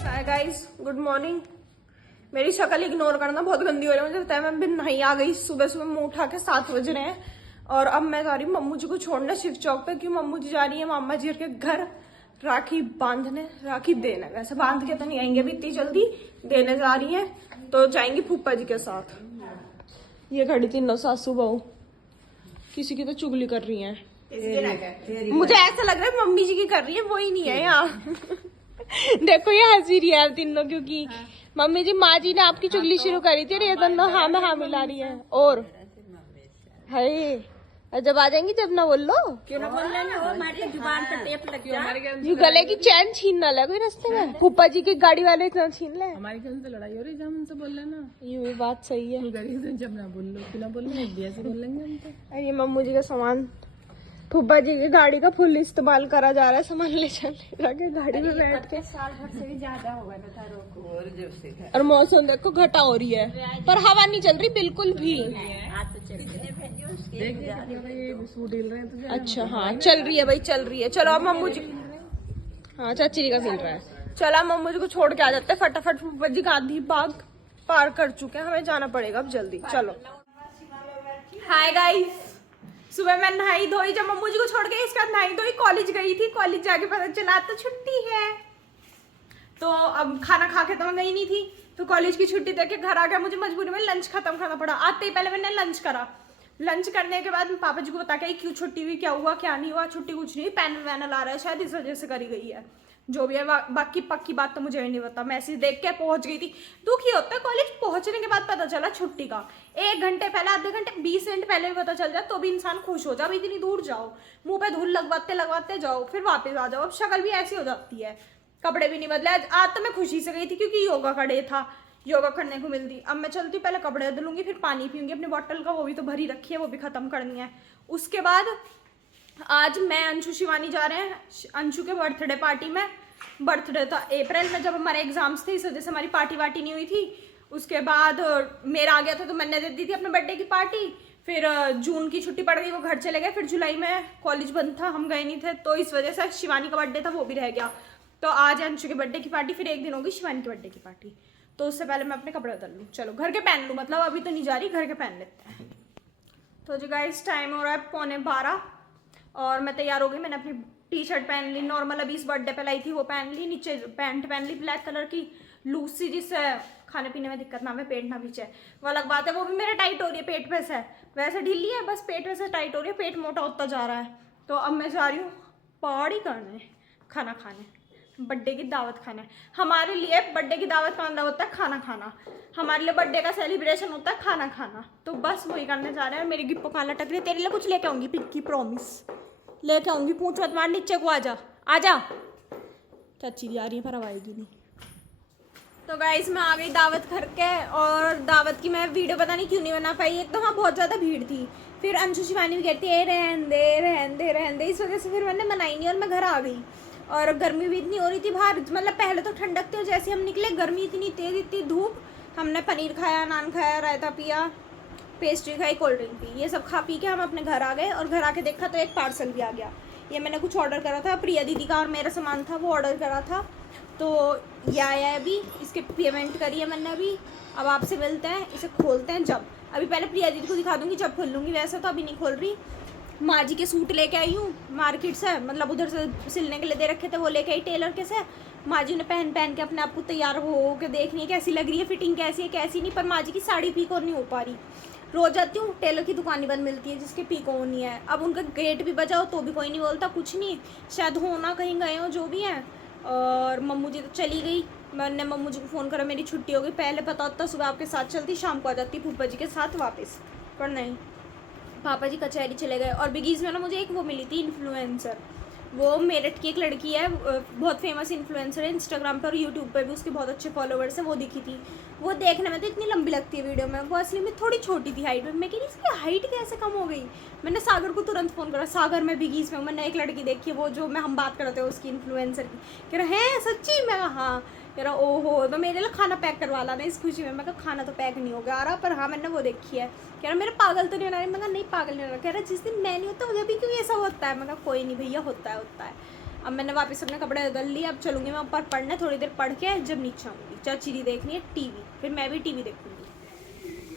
Hi guys, good morning. मेरी शक्ल ignore करना, बहुत गंदी हो रही है मुझे पता है। मैं बिन नहाई आ गई, सुबह सुबह मुंह उठा के 7 बज रहे हैं और अब मैं जा रही हूँ मम्मू जी को छोड़ने शिव चौक पे, क्यों मम्मू जी जा रही है मामा जी के घर राखी बांधने, राखी देने। वैसे बांध के तो नहीं आएंगे अभी इतनी जल्दी, देने जा रही है तो जाएंगी फूफा जी के साथ। ये खड़ी तीनों सासू बहू किसी की तो चुगली कर रही है। मुझे ऐसा लग रहा है मम्मी जी की कर रही है, वो ही नहीं है यहाँ। देखो ये हंसी रही है यार तीनों, क्योंकि मम्मी जी माँ जी ने आपकी चुगली शुरू करी थी और ये दोनों हाँ में हाँ मिला रही है। और हाय जब आ जाएंगी जब ना बोल लो, क्यों ना बोल रहे हो, हमारी जुबान पर टेप लग गया। ये गले की चैन छीन ना ले कोई रास्ते में, फूफा जी की गाड़ी वाले इतना छीन ले। हमारी कहीं से लड़ाई हो रही है, जब उनसे बोल लेना। ये भी बात सही है। जब ना बोल लो, क्यों ना बोल लो, दिया से बोल लेंगे हम तो। ये मम्मू जी का सामान फूफा जी की गाड़ी का फुल इस्तेमाल करा जा रहा है, सामान ले जाके गाड़ी में बैठ के। साल भर से भी ज्यादा होगा था रोको। और मौसम देखो घटा हो रही है पर हवा नहीं चल रही बिल्कुल भी। सूट हिल रहे हैं तुझे। अच्छा हाँ चल रही है भाई, चल रही है। चलो अब मम्मू जी, हाँ चाची जी का हिल रहा है। चलो अब मम्मू जी को छोड़ के आ जाते हैं फटाफट। फूफा जी गांधी बाग पार कर चुके हैं, हमें जाना पड़ेगा अब जल्दी। चलो हाय गाइस, सुबह मैं नहाई धोई, जब मम्मू जी को छोड़ के इसके बाद नहाई धोई कॉलेज गई थी। कॉलेज जाके पता चला तो छुट्टी है, तो अब खाना खा के तो मैं गई नहीं थी, तो कॉलेज की छुट्टी देके घर आ गया। मुझे मजबूरी में लंच खत्म करना पड़ा। आते ही पहले मैंने लंच करा। लंच करने के बाद पापा जी को बता के क्यों छुट्टी हुई, क्या हुआ क्या नहीं हुआ। छुट्टी कुछ नहीं, पैनल वैनल आ रहा है शायद, इस वजह से करी गई है। जो भी है बाकी पक्की बात तो मुझे नहीं पता। मैसेज देख के पहुंच गई थी। दुखी होता है कॉलेज पहुंचने के बाद पता चला छुट्टी का। 1 घंटे पहले, आधे घंटे 20 मिनट पहले भी पता चल जाए तो भी इंसान खुश हो जाए। इतनी दूर जाओ, मुंह पे धूल लगवाते लगवाते जाओ, फिर वापस आ जाओ। अब शक्ल भी ऐसी हो जाती है, कपड़े भी नहीं बदले। आज तो मैं खुशी से गई थी क्योंकि योगा का डे था, योगा करने को मिलती। अब मैं चलती, पहले कपड़े बदलूंगी, फिर पानी पीऊंगी अपनी बॉटल का, वो भी तो भरी रखी है, वो भी खत्म करनी है। उसके बाद आज मैं अंशु शिवानी जा रहे हैं अंशु के बर्थडे पार्टी में। बर्थडे था अप्रैल में, जब हमारे एग्जाम्स थे, इस वजह से हमारी पार्टी वार्टी नहीं हुई थी। उसके बाद मेरा आ गया था तो मैंने दे दी थी अपने बर्थडे की पार्टी। फिर जून की छुट्टी पड़ गई, वो घर चले गए। फिर जुलाई में कॉलेज बंद था, हम गए नहीं थे, तो इस वजह से शिवानी का बर्थडे था वो भी रह गया। तो आज अंशु के बर्थडे की पार्टी, फिर एक दिन होगी शिवानी के बर्थडे की पार्टी। तो उससे पहले मैं अपने कपड़े बदल लूँ। चलो घर के पहन लूँ, मतलब अभी तो नहीं जा रही, घर के पहन लेते हैं। तो जी गाइस टाइम हो रहा है 11:15 और मैं तैयार हो गई। मैंने अपनी टी शर्ट पहन ली नॉर्मल, अभी इस बर्थडे पे लाई थी वो पहन ली। नीचे पैंट पहन ली ब्लैक कलर की लूज सी, जिससे खाने पीने में दिक्कत ना हो, पेट ना पीछे। वो अलग बात है, वो भी मेरे टाइट हो रही है, पेट पे से वैसे ढीली है, बस पेट पे से टाइट हो रही है, पेट मोटा होता जा रहा है। तो अब मैं जा रही हूँ पहाड़ी करने, खाना खाने, बर्थडे की दावत खाने। हमारे लिए बर्थडे की दावत का मतलब होता है खाना खाना, हमारे लिए बर्थडे का सेलिब्रेशन होता है खाना खाना। तो बस वही करने जा रहे हैं। मेरी गिप्पो कहाँ लटक रही है, तेरे लिए कुछ लेके आऊंगी, पिक्की प्रॉमिस लेके आऊंगी। पूछ मत मार, नीचे को आजा आजा। चाची आ रही है पर अब आएगी नहीं। तो गाइस मैं आ गई दावत करके, और दावत की मैं वीडियो पता नहीं क्यों नहीं बना पाई। एक तो हाँ बहुत ज़्यादा भीड़ थी, फिर अंशु शिवानी भी कहती है रहन दे रहन दे रहन दे, इस वजह से फिर मैंने बनाई नहीं और मैं घर आ गई। और गर्मी भी इतनी हो रही थी बाहर, मतलब पहले तो ठंडक थी और जैसे हम निकले गर्मी इतनी तेज़, इतनी धूप। हमने पनीर खाया, नान खाया, रायता पिया, पेस्ट्री खाई, कोल्ड ड्रिंक पी। ये सब खा पी के हम अपने घर आ गए, और घर आके देखा तो एक पार्सल भी आ गया। ये मैंने कुछ ऑर्डर करा था, प्रिया दीदी का और मेरा सामान था, वो ऑर्डर करा था, तो ये आया है अभी। इसके पेमेंट करी है मैंने अभी। अब आपसे मिलते हैं, इसे खोलते हैं जब। अभी पहले प्रिया दीदी को दिखा दूंगी जब खोल लूँगी, वैसे तो अभी नहीं खोल रही। माँ जी के सूट लेके आई हूँ मार्केट से, मतलब उधर से सिलने के लिए दे रखे थे, वो लेके आई टेलर के से। माँ जी ने पहन के अपने आप को तैयार हो के देख रही है कैसी लग रही है, फिटिंग कैसी है कैसी नहीं। पर माँ जी की साड़ी पीको नहीं हो पा रही। रोज जाती हूँ, टेलर की दुकान ही बंद मिलती है जिसकी पीको होनी है। अब उनका गेट भी बजाओ तो भी कोई नहीं बोलता, कुछ नहीं, शायद होना कहीं गए हो, जो भी है। और मम्मू जी तो चली गई। मैंने मम्मू जी को फ़ोन करा, मेरी छुट्टी हो गई। पहले पता होता सुबह आपके साथ चलती, शाम को आ जाती फूफा जी के साथ वापस, पर नहीं, पापा जी कचहरी चले गए। और बिगीज़ में ना मुझे एक वो मिली थी इन्फ्लुएंसर, वो मेरठ की एक लड़की है, बहुत फेमस इन्फ्लुएंसर है इंस्टाग्राम पर और यूट्यूब पर भी, उसके बहुत अच्छे फॉलोवर्स हैं। वो दिखी थी, वो देखने में तो इतनी लंबी लगती है वीडियो में, वो असली में थोड़ी छोटी थी हाइट में। मैं कह रही इसकी हाइट कैसे कम हो गई। मैंने सागर को तुरंत फ़ोन करा, सागर में बिगीज़ में मैंने एक लड़की देखी है, वो जो मैं हम बात करते हैं उसकी इन्फ्लुएंसर की। कह रहे हैं सच्ची, मैं हाँ। कह रहा ओहो तो मेरे लिए खाना पैक करवा लाना इस खुशी में। मैं कहा खाना तो पैक नहीं होगा आ रहा, पर हाँ मैंने वो देखी है। कह रहा मेरे पागल तो नहीं होना। मैं कहा नहीं पागल नहीं होना। कह रहा जिस दिन मैं नहीं होता मुझे भी क्यों ऐसा होता है। मैं कहा कोई नहीं भैया होता है। अब मैंने वापस अपने कपड़े बदल लिए, अब चलूँगी मैं ऊपर पढ़ने, थोड़ी देर पढ़ के जब नीचे आऊँगी चचीरी देखनी है टीवी, फिर मैं भी टीवी देखूँगी।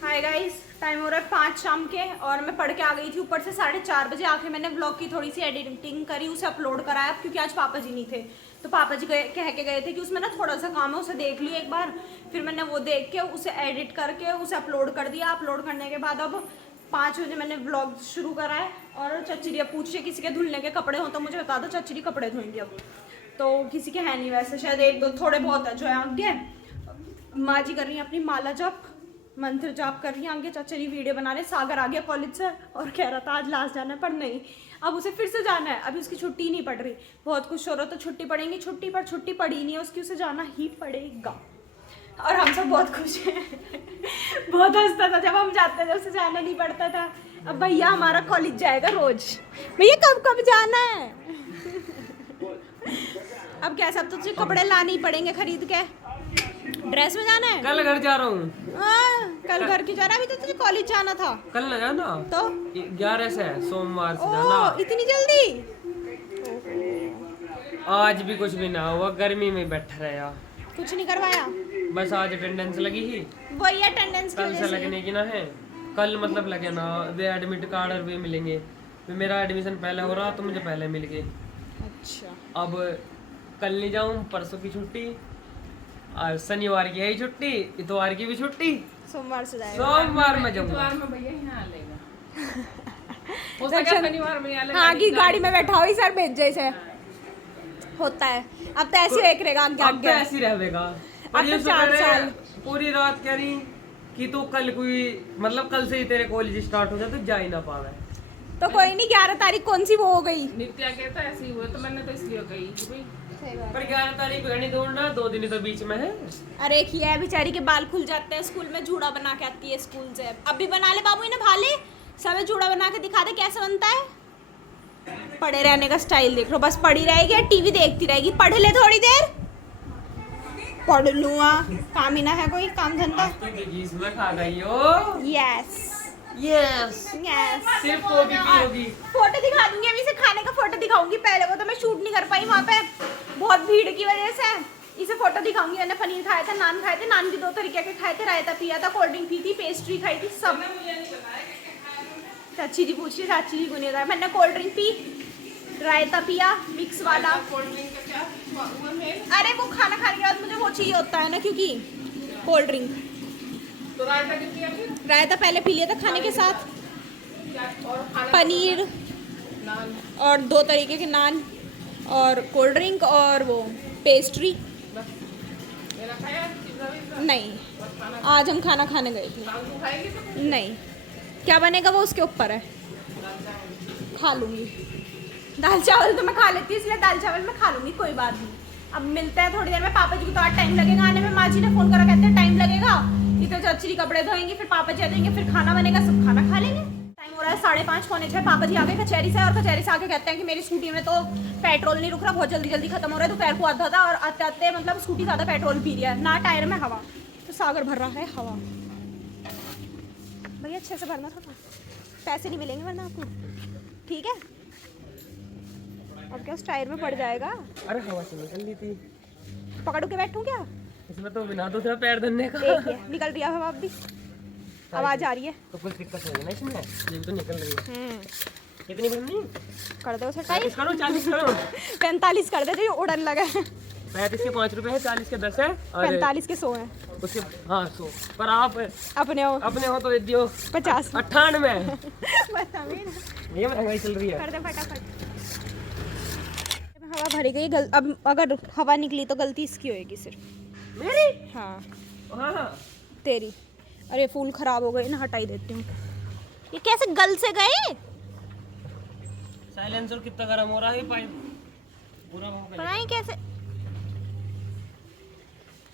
हाय गाइस, टाइम हो रहा है 5 शाम के और मैं पढ़ के आ गई थी ऊपर से 4:30 बजे। आके मैंने ब्लॉग की थोड़ी सी एडिटिंग करी, उसे अपलोड कराया क्योंकि आज पापा जी नहीं थे। तो पापा जी कह के गए थे कि उसमें ना थोड़ा सा काम है, उसे देख लियो एक बार। फिर मैंने वो देख के उसे एडिट करके उसे अपलोड कर दिया। अपलोड करने के बाद अब 5 बजे मैंने व्लॉग शुरू करा है। और चचरी पूछ रही किसी के धुलने के कपड़े हो तो मुझे बता दो, चचरी कपड़े धोएंगे अब। तो किसी के है नहीं वैसे, शायद 1-2 थोड़े बहुत है जो है आगे। माँ जी कर रही है अपनी माला जप, मंत्र जाप कर रही है आगे। चचरी वीडियो बना रहे। सागर आ गया कॉलेज से और कह रहा था आज लास्ट जाना है, पर नहीं अब उसे फिर से जाना है। अभी उसकी छुट्टी नहीं पड़ रही, बहुत खुश हो रहा तो छुट्टी पड़ेंगी, छुट्टी पर छुट्टी पड़ी नहीं है उसकी, उसे जाना ही पड़ेगा। और हम सब बहुत खुश हैं। बहुत हंसता था जब हम जाते थे, उसे जाना नहीं पड़ता था। अब भैया हमारा कॉलेज जाएगा रोज। भैया कब कब जाना है? अब क्या सब तुझे कपड़े लाने ही पड़ेंगे खरीद के। ड्रेस में जाना है? कल घर जा रहा हूँ। कल घर क्यों जा रहा? अभी तो तुझे कॉलेज जाना था। कल ना जाना तो 11 से सोमवार से ओ जाना। इतनी जल्दी? आज भी कुछ भी ना हुआ, गर्मी में बैठा रहा। कुछ नहीं करवाया? बस आज अटेंडेंस लगी ही, वही अटेंडेंस की कल वजह से लगने की ना है। कल मतलब लगे ना, वे एडमिट कार्ड और वे मिलेंगे। तो मेरा एडमिशन पहले हो रहा तो मुझे पहले मिल गए। अच्छा अब कल नहीं जाऊँ, परसों की छुट्टी, और शनिवार की है छुट्टी, इतवार की भी छुट्टी, सोमवार से जाएगा। सोमवार में जाऊंगा। में भैया यहाँ लेगा। हो सके शनिवार में यहाँ हाँ की गाड़ी में बैठा हुई सर भेज जैसे होता है। अब तो ऐसे एक रहेगा आगे अब तो आगे। ऐसे ही रहेगा। अब पर ये तो 4 साल। पूरी रात कह रही कि तू कल कोई मतलब कल से ही तेरे कॉलेज स्टार्ट हो जाए तो जा ही ना पावे। तो कोई नहीं, 11 तारीख कौन सी वो हो गई? नित्या कहता ऐसे ही हुआ, तो मैंने तो इसलिए कही कि भाई पर 11 तारीख को नहीं दौड़ना, 2 दिन तो बीच में है। अरे एक ही है बेचारी के बाल खुल जाते हैं, स्कूल में जूड़ा बना के आती है स्कूल से। अब भी बना ले बाबू, इन्हें भाले सब जूड़ा बना के दिखा दे कैसे बनता है। पढ़े रहने का स्टाइल देख लो, बस पढ़ी रहेगी या टीवी देखती रहेगी। पढ़ ले थोड़ी देर। पढ़ लूँगा, काम ही ना है कोई काम धंधा। इसमें खा गई हो। Yes yes yes. सिर्फ कॉफी पियोगी। फोटो दिखा दूंगी, अभी से खाने का फोटो दिखाऊंगी। पहले वो तो मैं शूट नहीं कर पाई वहाँ पे, बहुत भीड़ की वजह से। इसे फोटो दिखाऊंगी। मैंने पनीर खाया था, नान खाए थे। नान भी 2 तरीके के खाए थे, रायता पिया था, कोल्ड ड्रिंक पी थी, पेस्ट्री खाई थी, सब। चाची जी पूछ रही, चाची जी को नहीं था। मैंने कोल्ड ड्रिंक पी, रायता पिया मिक्स वाला। अरे वो खाना खाने के बाद मुझे वो चाहिए होता है ना, क्योंकि कोल्ड ड्रिंक। तो रायता कितनी है फिर? रायता पहले पी लिया था खाने के साथ, और खाना पनीर नान और 2 तरीके के नान और कोल्ड ड्रिंक और वो पेस्ट्री। मेरा खाया पिज्जा विज्जा? नहीं, आज हम खाना खाने गए थे। शाम को खाएगी तो नहीं, क्या बनेगा वो उसके ऊपर है, खा लूँगी। दाल चावल तो मैं खा लेती हूँ, इसलिए दाल चावल मैं खा लूँगी, कोई बात नहीं। अब मिलते हैं थोड़ी देर में। पापा जी को तो आज टाइम लगेगा आने में। माँ जी ने फ़ोन करा, कहते हैं टाइम लगेगा, इतने चचरी कपड़े धोएंगे, फिर पापा जी आ जाएंगे, फिर खाना बनेगा, सब खाना खा लेंगे। टाइम हो रहा है 5:30 पौने 6। पापा जी आ गए कचहरी से, और कचहरी से आके कहते हैं कि मेरी स्कूटी में तो पेट्रोल नहीं रुक रहा, बहुत जल्दी जल्दी खत्म हो रहा है। दोपहर को आधा था और आते आते मतलब स्कूटी ज़्यादा पेट्रोल पी रही है, ना टायर में हवा। तो सागर भर रहा है हवा। भैया अच्छे से भरना था, पैसे नहीं मिलेंगे वरना आपको, ठीक है? अब क्या उस टायर में पड़ जाएगा? अरे हवा से निकल ली थी। पकड़ के बैठूं क्या? इसमें तो बिना दूसरा पैर धरने का। एक ही है, निकल रही है हवा अब भी, आवाज आ रही है। तो कुछ दिक्कत होगी ना इसमें, ये भी तो निकल रही है। कितनी भरनी? कर दो उसे 40 करो, 40 करो। 45 कर दे जो ये उड़न लगा है। 35 के 5 रुपए है, 40 के 10 है, और 45 के 100 है। उसके हाँ 100। पर आप अपने हो तो दे दियो 50 98। बस ये महंगाई चल रही है। कर दे फटाफट। हवा भरी गई। अब अगर हवा निकली तो गलती इसकी होएगी सिर्फ मेरी? हाँ हाँ तेरी। अरे फूल खराब हो गए ना, हटाई देती हूँ। ये कैसे गल से गए? साइलेंसर कितना गर्म हो रहा है, पाइप पूरा हो गया। पता नहीं कैसे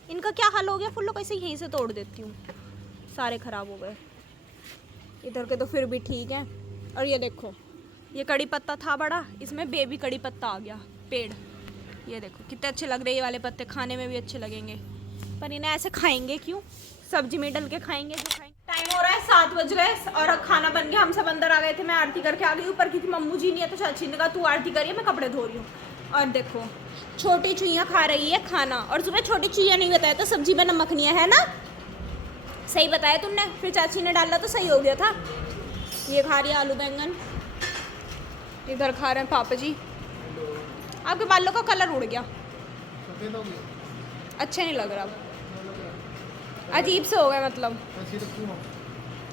इनका क्या हाल हो गया। फूलों को ऐसे यहीं से तोड़ देती हूँ, सारे खराब हो गए। इधर के तो फिर भी ठीक है। और ये देखो, ये कड़ी पत्ता था बड़ा, इसमें बेबी कड़ी पत्ता आ गया पेड़। ये देखो कितने अच्छे लग रहे हैं ये वाले पत्ते, खाने में भी अच्छे लगेंगे, पर इन्हें ऐसे खाएंगे क्यों? सब्जी में डल के खाएंगे जो खाएंगे। टाइम हो रहा है 7 बज रहे और अब खाना बन गया। हम सब अंदर आ गए थे, मैं आरती करके आ गई ऊपर क्योंकि मम्मू जी नहीं है तो चाची ने कहा तू आरती करिए, मैं कपड़े धो रही हूँ। और देखो छोटी चुईया खा रही है खाना, और तुम्हें छोटी चुईया नहीं बताया तो सब्जी में नमक नहीं है ना, सही बताया तुमने, फिर चाची ने डाला तो सही हो गया था। ये खा रही है आलू बैंगन, इधर खा रहे हैं पापा जी। आपके बालों का कलर उड़ गया, अच्छे नहीं लग रहा, अजीब से हो गए, मतलब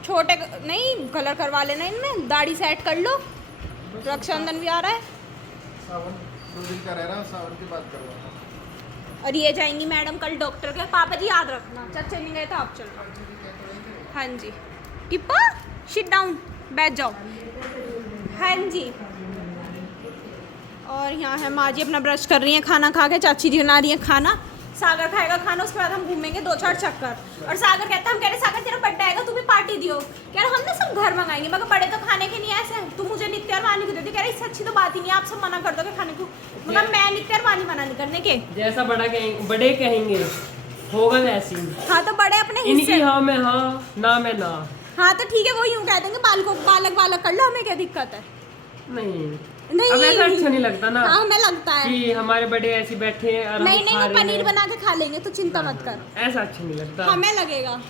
छोटे नहीं, कलर करवा लेना इनमें, दाढ़ी सेट कर लो, रक्षाबंधन भी आ रहा है। सावन 2 दिन का रह रहा, सावन की बात करवा। और ये जाएंगी मैडम कल डॉक्टर के। पापा जी याद रखना, चाचा नहीं गए तो आप चलो। हाँ जी टिप्पा सिट डाउन, बैठ जाओ। हाँ जी, और यहाँ है माँ जी अपना ब्रश कर रही हैं, खाना खा के चाची जी बना रही है खाना, सागर खाएगा खाना, उसके बाद हम घूमेंगे 2-4 चक्कर। और सागर कहता है, हम कह रहे सागर तेरा बर्थडे आएगा, तू भी पार्टी दियो। कह रहे हम ना सब घर मंगाएंगे, मगर बड़े तो खाने के नहीं ऐसे, तू मुझे नित्य वानी को देती, कह रहे इससे अच्छी तो बात ही नहीं, आप सब मना कर दोगे खाने को, मगर मैं नित्य वानी मना नहीं करने के। जैसा बड़े कहेंगे होगा वैसे ही। हाँ तो बड़े अपने इनकी हिस्से, हाँ में हाँ, ना में ना। हाँ तो ठीक है, वो यूँ कह देंगे बालक कर लो, हमें क्या दिक्कत है? नहीं नहीं अब ऐसा अच्छा नहीं लगता ना। हाँ हमें लगता है कि हमारे बड़े ऐसे बैठे हैं और हम नहीं खा वो रहे पनीर हैं। बना के खा लेंगे, तो चिंता मत कर, ऐसा अच्छा नहीं लगता। हमें लगेगा।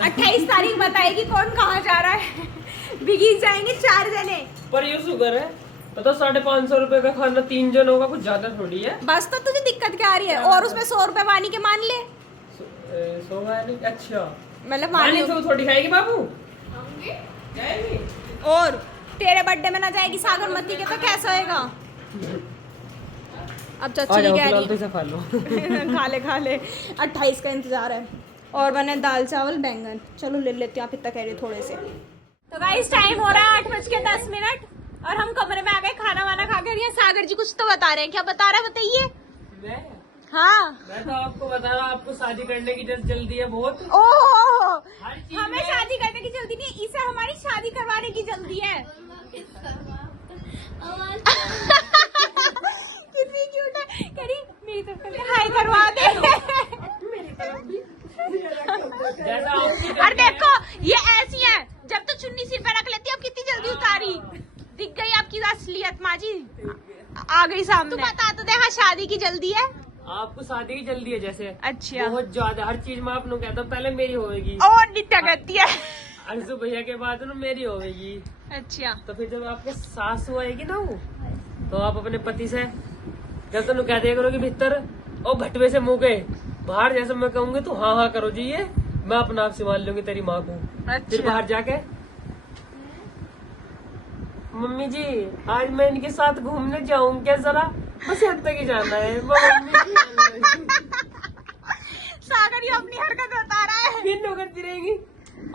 28 तारीख बताएगी कौन कहाँ जा रहा है। बिगीज जाएंगे 4 जने, पर ये शुगर है तो 550 रुपए का खाना 3 जनों का कुछ ज्यादा थोड़ी है। बस तो तुझे दिक्कत क्या आ रही है? और उसमें 100 रुपए वानी के मान ले, 100 वाली अच्छा, मतलब मान ले। तो थोड़ी खाएगी बाबू, जाएगी। और तेरे बर्थडे में ना जाएगी सागर मती के तो कैसा होएगा? अब चाची कह रही खा ले 28 का इंतजार है। और बने दाल चावल बैंगन, चलो ले लेते हैं, आप इतना कह रहे थोड़े से। तो गाइस टाइम हो रहा है 8:10 और हम कमरे में आ गए खाना वाना खा कर। ये सागर जी कुछ तो बता रहे हैं, क्या बता रहे हैं बताइए। हाँ मैं तो आपको बता रहा हूँ, आपको शादी करने की जल्दी है बहुत। ओह हर चीज हमें में- शादी करने की जल्दी नहीं, इसे हमारी शादी करवाने की जल्दी है। कितनी क्यूट है, करी मेरी तरफ हाय करवा दे। जैसा आपकी और देखो ये ऐसी है, जब तो चुन्नी सिर पे रख लेती है, अब कितनी जल्दी उतारी, दिख गई आपकी असलियत। माँ जी आ गई सामने। तू बता तो दे, हाँ शादी की जल्दी है। आपको शादी की जल्दी है जैसे, अच्छा बहुत ज्यादा। हर चीज मैं आपको कहता हूँ, पहले मेरी होगी, और नित्या कहती है। अंशु भैया के बाद ना मेरी होगी। अच्छा तो फिर जब आपके सासू आएगी ना वो, तो आप अपने पति से जब तुम कह दिया करो कि भीतर ओ भटवे से मुंह के बाहर, जैसे मैं कहूंगी तो हाँ हाँ करो जी, ये मैं अपना आप संभाल लूंगी तेरी माँ को। फिर बाहर जाके मम्मी जी आज मैं इनके साथ घूमने जाऊँ क्या, जरा बस यहाँ तक ही जाना है। सागर ये अपनी हरकत बता रहा है। फिर लोग करती रहेगी,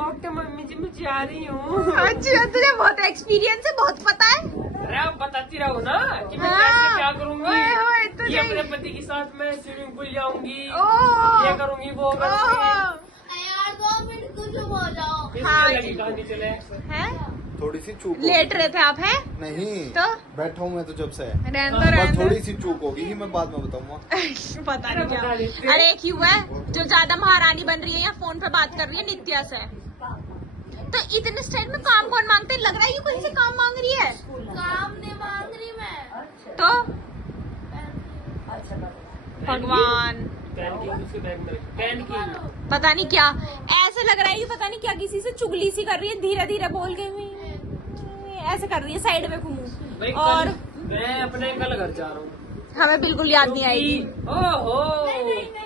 ओके मम्मी जी मैं जा रही हूँ। अच्छा तुझे बहुत एक्सपीरियंस है, बहुत पता है। अरे आप बताती रहो ना कि मैं हाँ। कैसे क्या करूंगी। ओए ओए, तुझे- ये अपने पति के साथ मैं स्विमिंग पूल जाऊंगी, ओह। ये करूंगी वो करूंगी। यार 2 मिनट को चुप हो जाओ। हाँ इसकी लगी कहानी चले। है थोड़ी सी चूक लेट रहे थे आप, हैं नहीं तो बैठा हूँ मैं तो जब से, रहने बस दो। थोड़ी सी चूक होगी ही, मैं बाद में बताऊंगा। पता नहीं बता क्या। देते। अरे क्यों है जो ज्यादा महारानी बन रही है या फोन पे बात कर रही है नित्या से, तो इतने स्टाइल में काम कौन मांगते हैं? लग रहा है ये कहीं से काम मांग रही है। काम नहीं मांग रही मैं, तो भगवान पेन की उसके बैग में रखी। पेन की पता नहीं क्या, ऐसे लग रहा है कि पता नहीं क्या किसी से चुगली सी कर रही है, धीरे धीरे बोल के भी ऐसे कर रही है साइड में घूमू। भाई और मैं अपने कल घर जा रहा हूँ। हमें बिल्कुल याद नहीं आएगी, ओहो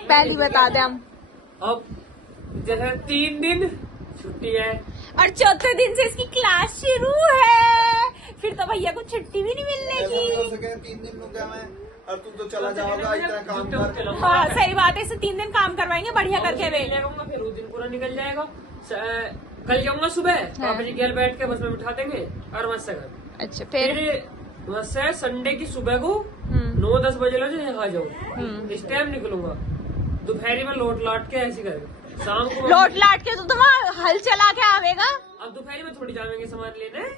पहली बता दे हम। अब जैसे 3 दिन छुट्टी है और चौथे दिन से इसकी क्लास शुरू है, फिर तो भैया को छुट्टी भी नहीं मिलने की। 3 दिन रुक गया मैं, और तू तो चला जाओगा, इतना काम कर। हाँ सही बात है, इसे 3 दिन काम करवाएंगे बढ़िया करके वे। जाऊंगा, फिर वो दिन पूरा निकल जाएगा। कल जाऊंगा सुबह, पापा जी गेल बैठ के बस में बिठा देंगे और वहां से घर। अच्छा फिर वहां से संडे की सुबह को 9-10 बजे लो यहाँ जाऊँ, इस टाइम निकलूंगा। दोपहरी में लौट लाट के ऐसे करेंगे, शाम को लौट लाट के तो तुम हल चला के आवेगा। अब दोपहरी में थोड़ी जाएंगे सामान लेने।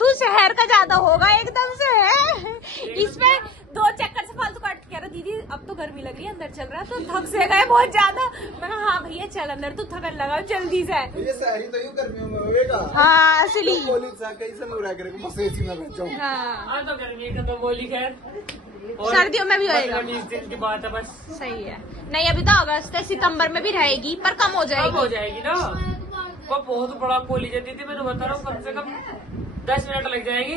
तू शहर का ज्यादा होगा एकदम से है, इसमें 2 चक्कर से फालतू काट के कह रहा दीदी तो गर्मी लग रही है, अंदर चल रहा है, तो थक से गए बहुत ज्यादा। मैं कहा हाँ भैया चल अंदर, तू थकन लगा जल्दी से। ये सारी तो यूं गर्मियों में होएगा। हाँ असली। कहीं से मुड़ा करेगा, बस एसी में बैठ जाऊं। हाँ तो गर्मी खत्म होली खैर, सर्दियों में भी होएगा। 20 दिन की बात है बस। सही है। नहीं अभी तो अगस्त है, सितंबर में भी रहेगी पर कम हो कब जाएगी। हो जाएगी ना, वो बहुत बड़ा कोली जाती थी, मैंने बता रहा हूँ कम से कम 10 मिनट लग जाएंगे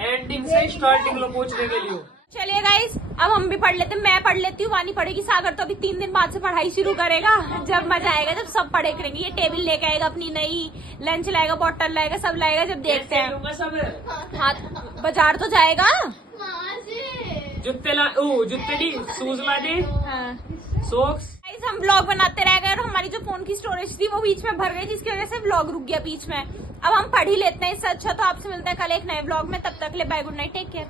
एंडिंग से स्टार्टिंग लो पहुंचने के लिए। चलिए गाइस अब हम भी पढ़ लेते हैं, मैं पढ़ लेती हूँ, वानी पढ़ेगी, सागर तो अभी 3 दिन बाद से पढ़ाई शुरू करेगा। जब मजा आएगा जब सब पढ़े करेंगे। ये टेबल लेके आएगा अपनी नई, लंच लाएगा, बॉटल लाएगा, सब लाएगा, जब देखते हैं। सब हाँ बाजार तो जाएगा। जूते नहीं शूज ला दे, हाँ सॉक्स। गाइस हम व्लॉग बनाते रह गए और हमारी जो फोन की स्टोरेज थी वो बीच में भर गई, जिसकी वजह से व्लॉग रुक गया बीच में। अब हम पढ़ ही लेते हैं, इससे अच्छा तो आपसे मिलता है कल एक नए व्लॉग में। तब तक ले bye, good night, take care.